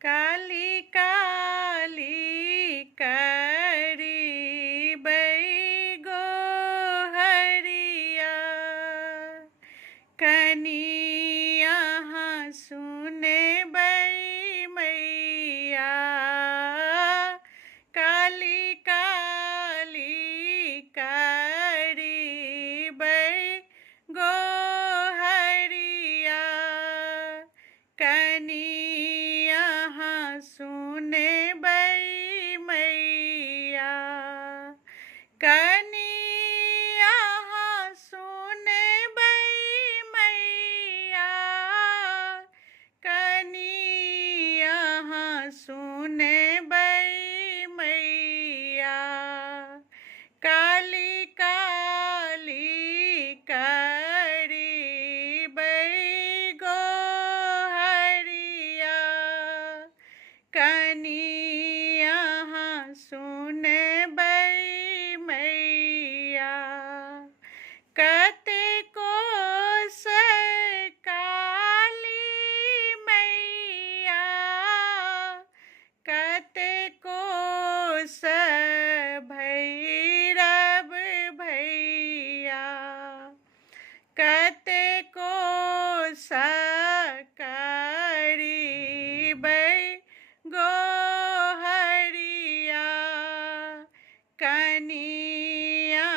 काली काली करी बई गोहरिया कनिया सुने बई मैया। काली काली करी बई गोहरिया कनिया सुने बई मैया। कनिया सुने बई मैया। कनिया सुने बई मैया। काली काली करी बई गोहरिया कनिया सुने बई मैया। कतेको से काली मैया कतेको से भैरव भैया। कतेको सा करी बई गोहरिया कनिया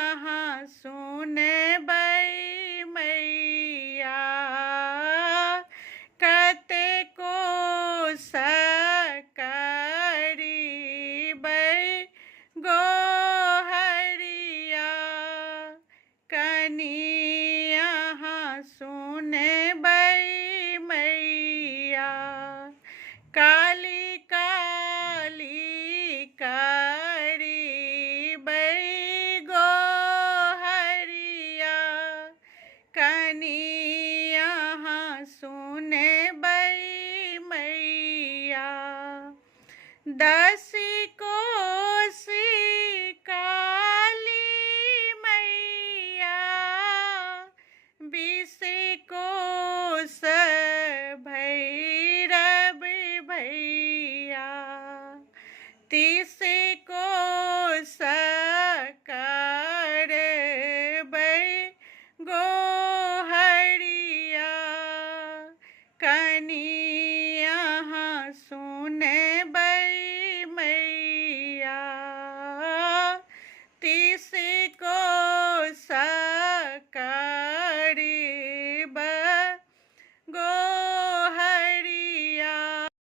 सुने बई मैया। कतेको सा करी बई गोहरिया कनिया सुने बई मैया। काली काली करी बई गोहरिया कनिया सुने बई मैया। दस